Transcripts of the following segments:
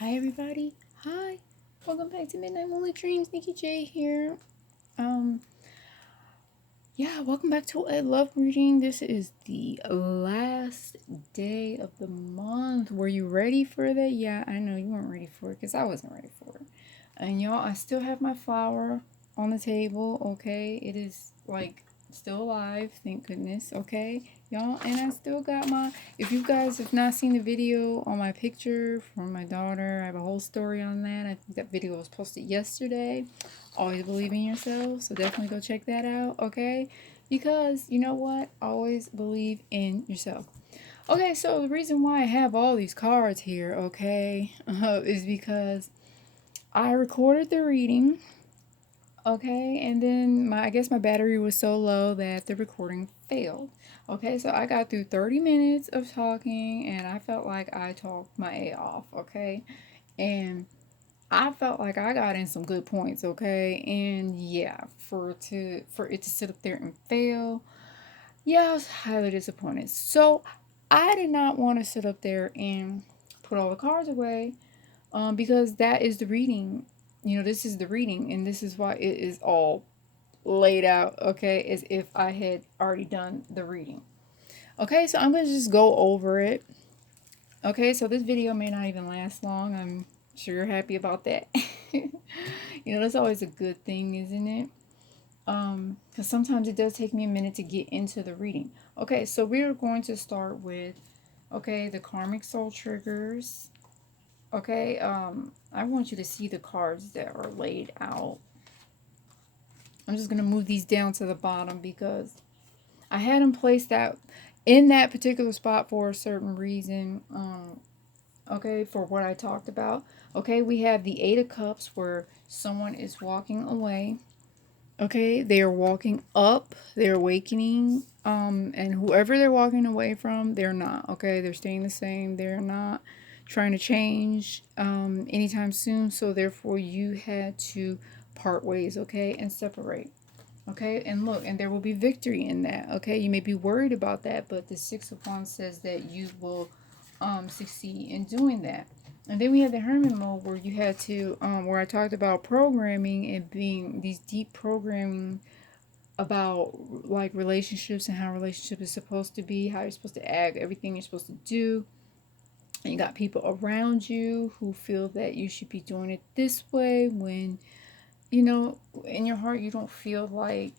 Hi everybody. Hi. Welcome back to Midnight Moonlit Dreams. Nikki J here. Um welcome back to a love reading. This is the last day of the month. Were you ready for that? Yeah, I know you weren't ready for it because I wasn't ready for it. And y'all, I still have my flower on the table, okay? It is like still alive, thank goodness, okay? Y'all, and I still got my, if you guys have not seen the video on my picture from my daughter, I have a whole story on that. I think that video was posted yesterday. Always believe in yourself, so definitely go check that out, okay? Because you know what? Always believe in yourself. Okay, so the reason why I have all these cards here, okay, is because I recorded the reading, okay, and then I guess my battery was so low that the recording failed. Okay, so I got through 30 minutes of talking and I felt like I talked my A off, okay? And I felt like I got in some good points, okay? And yeah, for it to sit up there and fail, yeah, I was highly disappointed. So I did not want to sit up there and put all the cards away, because that is the reading. You know, this is the reading, and this is why it is all laid out, okay, as if I had already done the reading. Okay, so I'm going to just go over it. Okay, so this video may not even last long. I'm sure you're happy about that. You know, that's always a good thing, isn't it? Because sometimes it does take me a minute to get into the reading. Okay, so we're going to start with, okay, the karmic soul triggers. Okay, I want you to see the cards that are laid out. I'm just going to move these down to the bottom because I had them placed out in that particular spot for a certain reason. Okay, for what I talked about. Okay, we have the Eight of Cups where someone is walking away. Okay, they are walking up, they're awakening, and whoever they're walking away from, they're not. Okay, they're staying the same, they're not trying to change anytime soon, so therefore you had to part ways, okay, and separate. Okay, and look, and there will be victory in that. Okay, you may be worried about that, but the Six of Wands says that you will succeed in doing that. And then we had the Hermit mode where you had to, where I talked about programming and being these deep programming about like relationships and how relationship is supposed to be, how you're supposed to act, everything you're supposed to do. And you got people around you who feel that you should be doing it this way when, you know, in your heart you don't feel like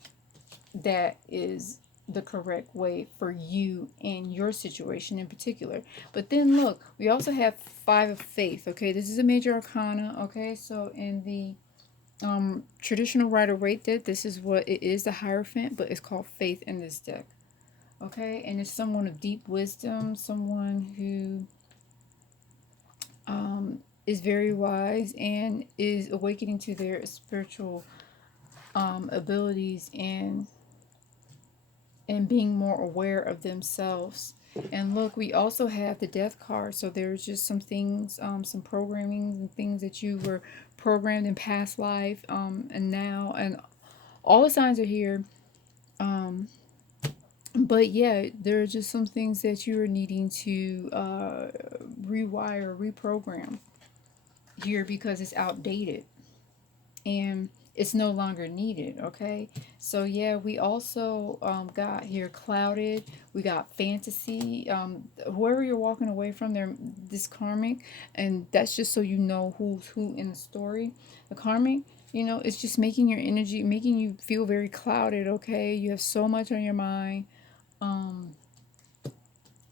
that is the correct way for you and your situation in particular. But then look, we also have Five of Faith. Okay, this is a major arcana. Okay, so in the traditional Rider Waite deck, this is what it is, the Hierophant, but it's called Faith in this deck. Okay, and it's someone of deep wisdom, someone who is very wise and is awakening to their spiritual abilities and being more aware of themselves. And look, we also have the death card. So there's just some things, some programming and things that you were programmed in past life, and now, and all the signs are here. Um, but yeah, there are just some things that you are needing to rewire, reprogram here because it's outdated. And it's no longer needed. Okay, so yeah, we also got here clouded, we got fantasy, whoever you're walking away from, they're this karmic, and that's just so you know who's who in the story. The karmic, you know, it's just making your energy, making you feel very clouded. Okay, you have so much on your mind, um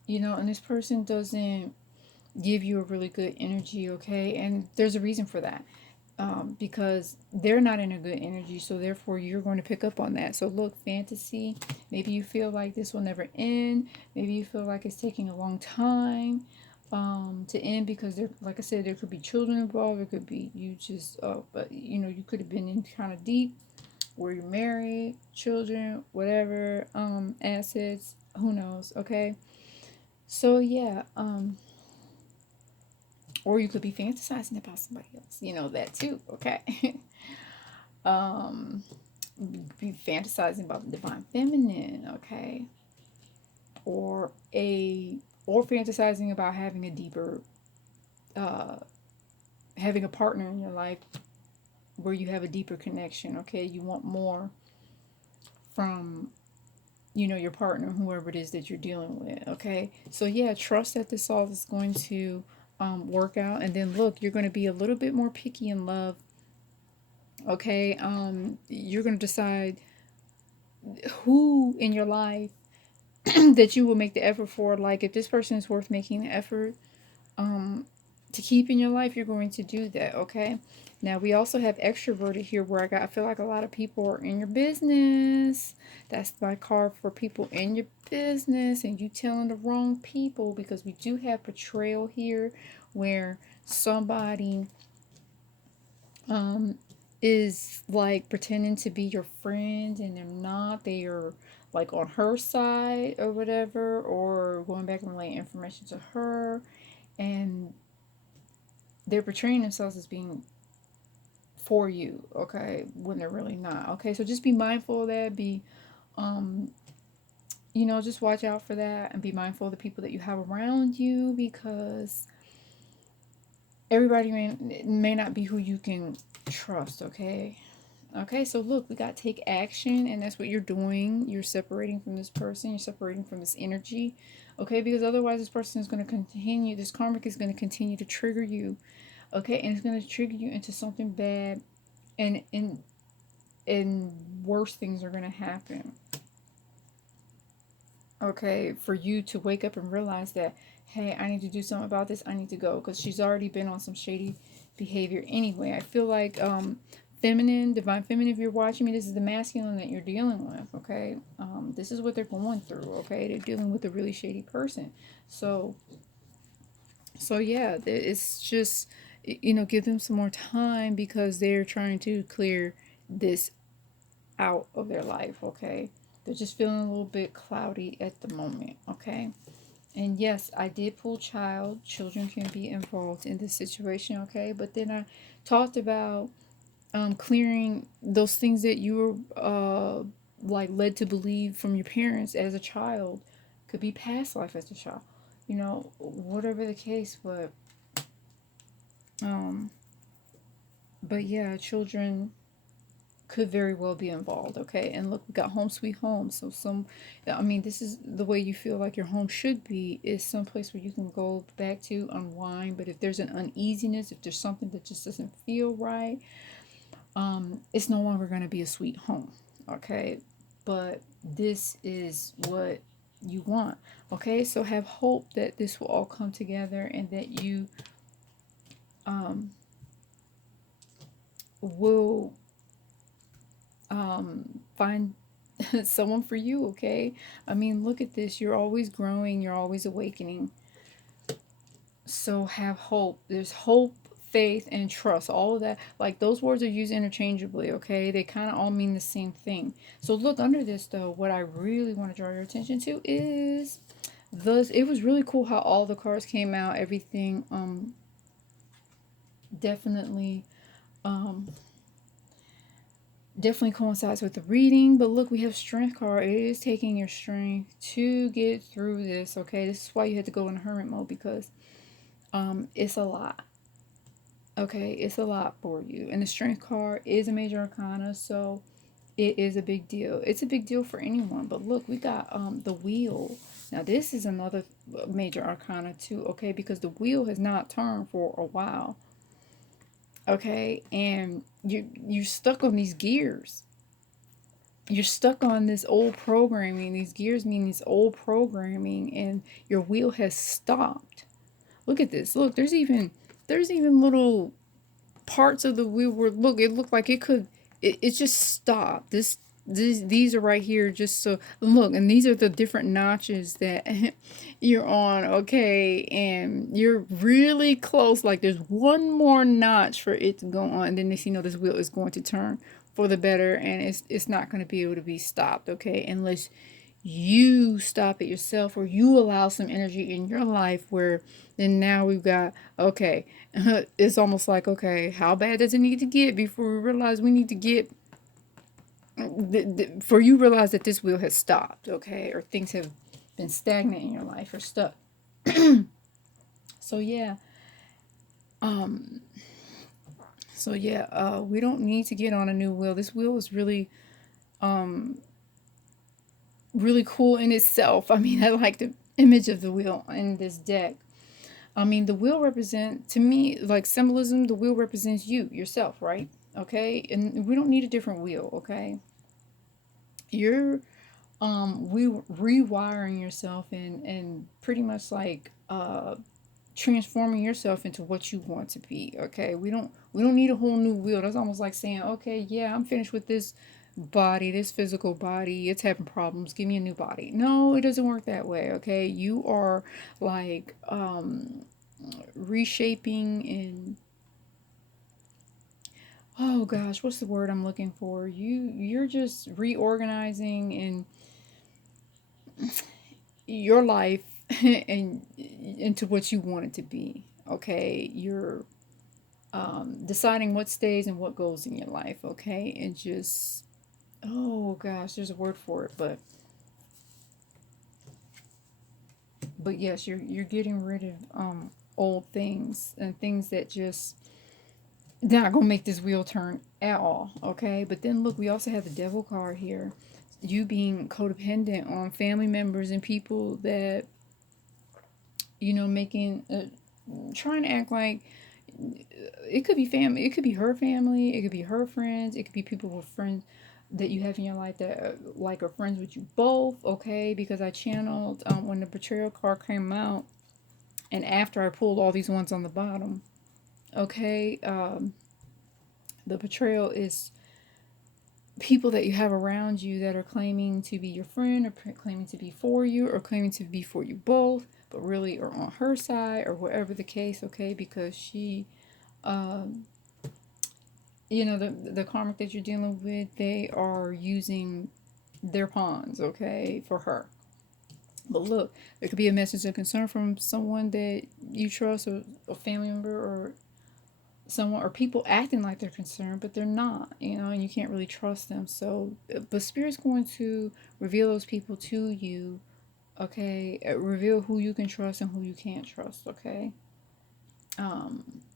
you know, and this person doesn't give you a really good energy. Okay, and there's a reason for that, because they're not in a good energy, so therefore you're going to pick up on that. So look, fantasy, maybe you feel like this will never end, maybe you feel like it's taking a long time to end because there, like I said, there could be children involved, it could be you just but you know, you could have been in kind of deep where you're married, children, whatever, assets, who knows. Okay, so yeah, or you could be fantasizing about somebody else, you know, that too. Okay. um be fantasizing about the divine feminine. Okay, or a or fantasizing about having a deeper uh having a partner in your life where you have a deeper connection. Okay, you want more from, your partner, whoever it is that you're dealing with. Okay, so yeah, trust that this all is going to work out. And then look, you're going to be a little bit more picky in love. Okay, you're going to decide who in your life that you will make the effort for. Like, if this person is worth making the effort um, to keep in your life, you're going to do that. Okay. Now we also have extroverted here, where I feel like a lot of people are in your business. That's my card for people in your business, and you telling the wrong people, because we do have betrayal here, where somebody um is like pretending to be your friend and they're not. They are like on her side or whatever, or going back and relaying information to her, and they're portraying themselves as being for you, okay, when they're really not. Okay, so just be mindful of that. Be um just watch out for that, and be mindful of the people that you have around you, because everybody may not be who you can trust. Okay. Okay, so look, we got to take action, and that's what you're doing. You're separating from this person, you're separating from this energy, okay, because otherwise this person is going to continue, this karmic is going to continue to trigger you, okay, and it's going to trigger you into something bad, and worse things are going to happen, okay, for you to wake up and realize that, hey, I need to do something about this, I need to go, because she's already been on some shady behavior anyway. I feel like feminine, divine feminine, if you're watching me, this is the masculine that you're dealing with, okay. This is what they're going through, okay. They're dealing with a really shady person. So yeah, it's just, give them some more time, because they're trying to clear this out of their life, okay. They're just feeling a little bit cloudy at the moment, okay. And yes, I did pull child. Children can be involved in this situation, okay. But then I talked about clearing those things that you were like led to believe from your parents as a child. Could be past life as a child, whatever the case. Um, but yeah, children could very well be involved, okay. And look, we got home sweet home. So I mean, this is the way you feel like your home should be, is some place where you can go back to unwind. But if there's an uneasiness, if there's something that just doesn't feel right, it's no longer going to be a sweet home, okay. But this is what you want, okay. So have hope that this will all come together, and that you will find someone for you, okay. I mean, look at this, you're always growing, you're always awakening. So have hope. There's hope, faith, and trust. All of that, like, those words are used interchangeably, okay? They kind of all mean the same thing. So look, under this though, what I really want to draw your attention to is thus it was really cool how all the cards came out. Everything definitely um definitely coincides with the reading. But look, we have strength card. It is taking your strength to get through this, okay. This is why you had to go in hermit mode, because it's a lot. Okay, it's a lot for you. And the strength card is a major arcana, so it is a big deal. It's a big deal for anyone. But look, we got the wheel. Now this is another major arcana too, okay, because the wheel has not turned for a while. Okay, and you're stuck on these gears. You're stuck on this old programming. These gears mean this old programming, and your wheel has stopped. Look at this. Look, there's even little parts of the wheel where, look, it looked like it just stopped. These are right here, just so look, and these are the different notches that you're on, okay, and you're really close. Like, there's one more notch for it to go on, and then this wheel is going to turn for the better, and it's not going to be able to be stopped, okay, unless you stop it yourself, or you allow some energy in your life, where then now we've got, okay, it's almost like, okay, how bad does it need to get before we realize we need to get for you realize that this wheel has stopped, okay, or things have been stagnant in your life or stuck. So yeah, um So yeah, we don't need to get on a new wheel. This wheel is really cool in itself. I mean, I like the image of the wheel in this deck. I mean, the wheel represent to me like symbolism. The wheel represents you yourself, right? Okay, and we don't need a different wheel. Okay, you're rewiring yourself and pretty much like transforming yourself into what you want to be. Okay, we don't need a whole new wheel. That's almost like saying, okay, yeah, I'm finished with this body, this physical body, it's having problems, give me a new body. No, it doesn't work that way. Okay, you are like reshaping and, oh gosh, what's the word I'm looking for, you're just reorganizing in your life and into what you want it to be. Okay, you're deciding what stays and what goes in your life. Okay, and just, oh gosh, there's a word for it, but yes, you're getting rid of old things and things that just not gonna make this wheel turn at all. Okay, but then look, we also have the devil card here. You being codependent on family members and people that, making trying to act like, it could be family, it could be her family, it could be her friends, it could be people with friends that you have in your life that like are friends with you both. Okay, because I channeled when the betrayal card came out, and after I pulled all these ones on the bottom. Okay, the betrayal is people that you have around you that are claiming to be your friend, or claiming to be for you, or claiming to be for you both, but really are on her side, or whatever the case. Okay, because she, um, the karmic that you're dealing with, they are using their pawns, okay, for her. But look, there could be a message of concern from someone that you trust, or a family member, or someone, or people acting like they're concerned, but they're not, and you can't really trust them. So, but Spirit's going to reveal those people to you, okay? Reveal who you can trust and who you can't trust, okay?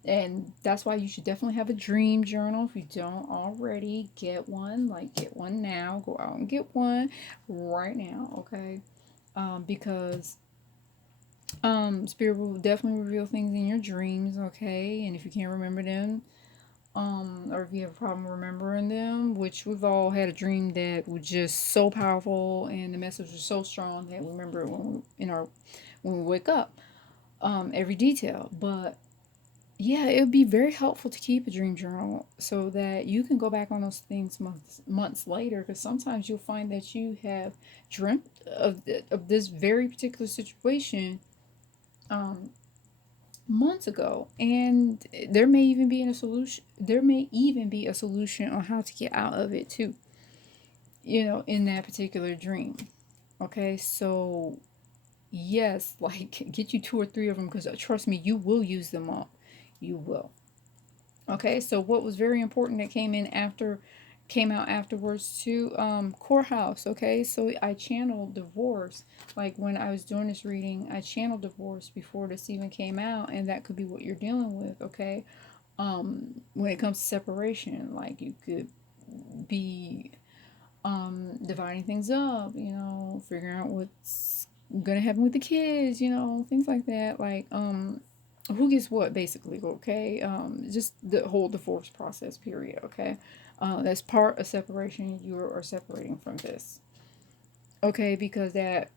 And that's why you should definitely have a dream journal. If you don't already, get one. Like, get one now. Go out and get one right now, okay? Because Spirit will definitely reveal things in your dreams, okay? And if you can't remember them, or if you have a problem remembering them, which we've all had a dream that was just so powerful and the message was so strong that we remember it when we wake up, every detail. But yeah, it would be very helpful to keep a dream journal so that you can go back on those things months later. Because sometimes you'll find that you have dreamt of this very particular situation um, months ago, and there may even be a solution on how to get out of it too, in that particular dream. Okay, so yes, like, get you two or three of them, because trust me, you will use them all. You will. Okay, so what was very important that came out afterwards too, courthouse. Okay, so I channeled divorce. Like, when I was doing this reading, I channeled divorce before this even came out, and that could be what you're dealing with. Okay, when it comes to separation, like, you could be dividing things up, figuring out what's gonna happen with the kids, things like that. Like, who gets what, basically. Okay, just the whole divorce process period. Okay, that's part of separation. You are separating from this. Okay, because that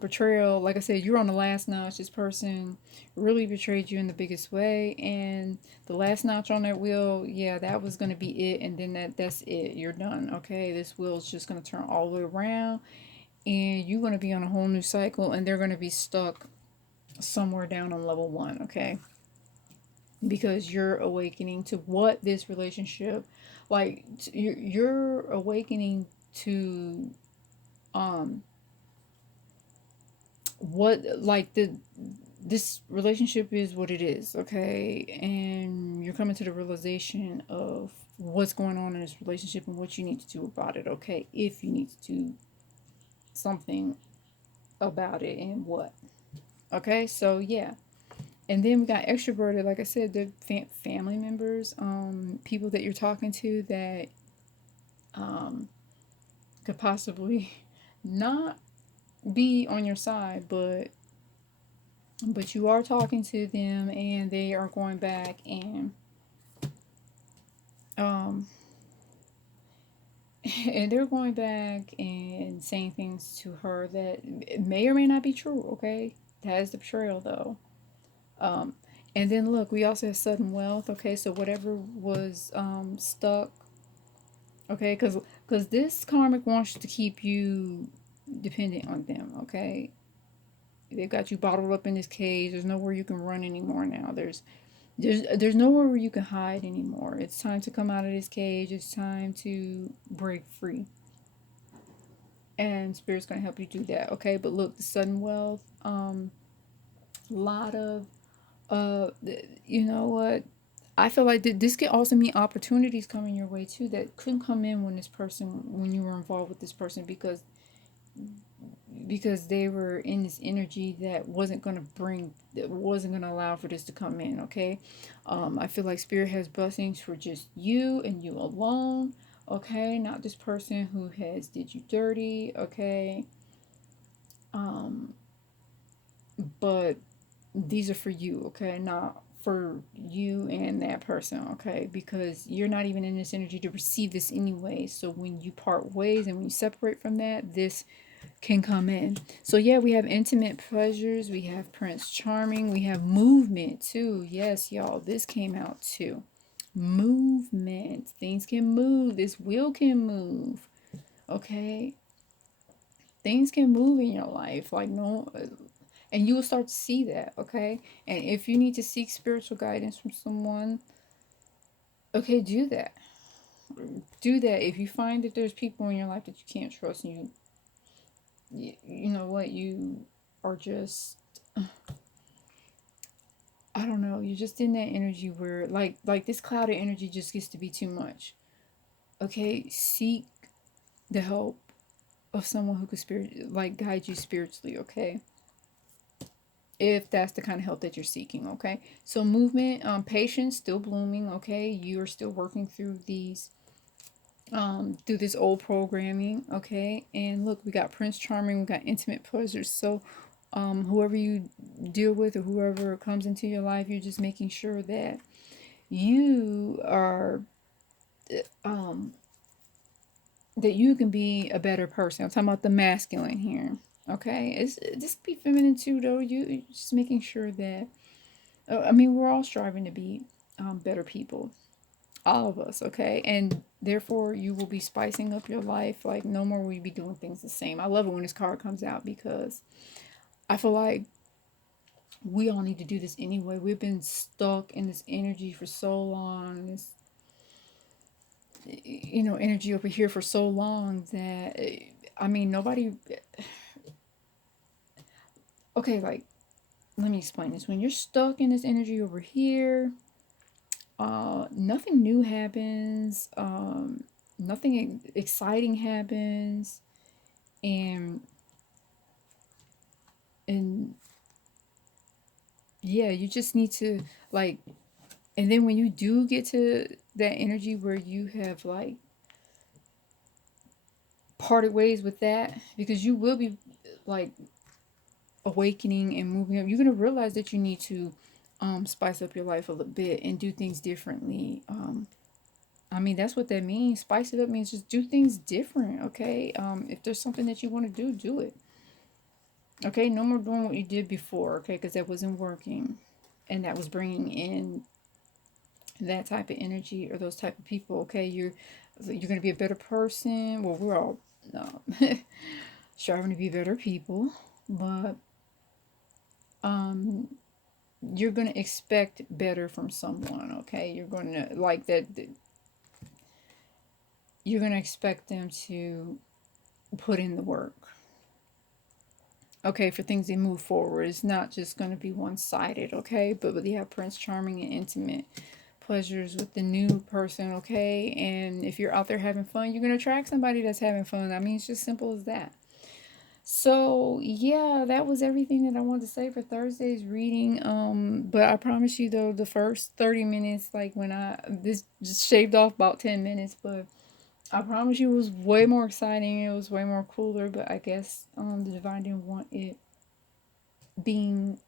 betrayal, like I said, you're on the last notch. This person really betrayed you in the biggest way, and the last notch on that wheel, yeah, that was gonna be it, and then that's it. You're done. Okay, this wheel's just gonna turn all the way around, and you're gonna be on a whole new cycle, and they're gonna be stuck somewhere down on level one. Okay, because you're awakening to what this relationship, like, you're awakening to um what, like, this relationship is what it is. Okay, and you're coming to the realization of what's going on in this relationship and what you need to do about it. Okay, if you need to do something about it, and what. Okay, so yeah, And then we got extroverted, like I said, the family members, people that you're talking to that um, could possibly not be on your side, but you are talking to them, and they are going back um, and they're going back and saying things to her that may or may not be true. Okay, that is the betrayal, though. Um, and then look, we also have sudden wealth. Okay, so whatever was stuck. Okay, because this karmic wants to keep you dependent on them. Okay, they've got you bottled up in this cage. There's nowhere you can run anymore now. There's nowhere where you can hide anymore. It's time to come out of this cage. It's time to break free. And spirit's gonna help you do that. Okay, but look, the sudden wealth, a lot of you know what? I feel like this could also mean opportunities coming your way too that couldn't come in when you were involved with this person, because they were in this energy that wasn't going to allow for this to come in. Okay, I feel like spirit has blessings for just you and you alone. Okay, not this person who has did you dirty. Okay, um but these are for you. Okay, not for you and that person. Okay, because you're not even in this energy to receive this anyway. So when you part ways and when you separate from that, this can come in. So yeah, we have intimate pleasures, we have Prince Charming, we have movement too. Yes, y'all, this came out too. Movement. Things can move. This wheel can move. Okay? Things can move in your life. Like no and you will start to see that, okay? And if you need to seek spiritual guidance from someone, okay, do that. Do that. If you find that there's people in your life that you can't trust and you know what, you are just I don't know, you're just in that energy where like this clouded energy just gets to be too much. Okay, seek the help of someone who could guide you spiritually, okay? If that's the kind of help that you're seeking, okay? So movement, patience still blooming, okay? You're still working through this old programming, okay? And look, we got Prince Charming, we got intimate pleasures. So whoever you deal with or whoever comes into your life, you're just making sure that you are um that you can be a better person. I'm talking about the masculine here. Okay, it's this could be feminine too, though. You just making sure that I mean, we're all striving to be better people, all of us. Okay, and therefore you will be spicing up your life. Like no more will you be doing things the same. I love it when this card comes out because I feel like we all need to do this anyway. We've been stuck in this energy for so long. This energy over here for so long that I mean nobody okay, like let me explain this. When you're stuck in this energy over here, nothing new happens, nothing exciting happens, and and yeah, you just need to like and then when you do get to that energy where you have like parted ways with that, because you will be like awakening and moving up, you're going to realize that you need to spice up your life a little bit and do things differently. I mean, that's what that means. Spice it up means just do things different, okay? If there's something that you want to do it. Okay, no more doing what you did before, okay? Because that wasn't working, and that was bringing in that type of energy or those type of people. Okay, you're gonna be a better person. Well, we're all striving to be better people, but um you're going to expect better from someone, okay? You're going to like that you're going to expect them to put in the work, okay, for things to move forward. It's not just going to be one-sided, okay? But you have Prince Charming and intimate pleasures with the new person, okay? And if you're out there having fun, you're going to attract somebody that's having fun. I mean, it's just simple as that. So yeah, that was everything that I wanted to say for Thursday's reading. But I promise you though, the first 30 minutes, like when I this just shaved off about 10 minutes, but I promise you it was way more exciting. It was way more cooler. But I guess the divine didn't want it being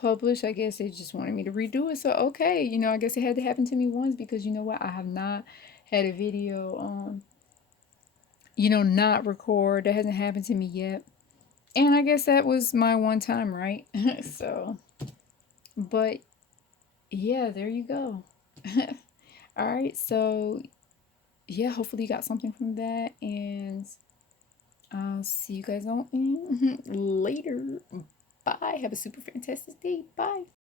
published. I guess they just wanted me to redo it. So okay, I guess it had to happen to me once because you know what? I have not had a video not record. That hasn't happened to me yet. And I guess that was my one time, right? So, but yeah, there you go. All right, so yeah, hopefully you got something from that, and I'll see you guys on later. Bye. Have a super fantastic day. Bye.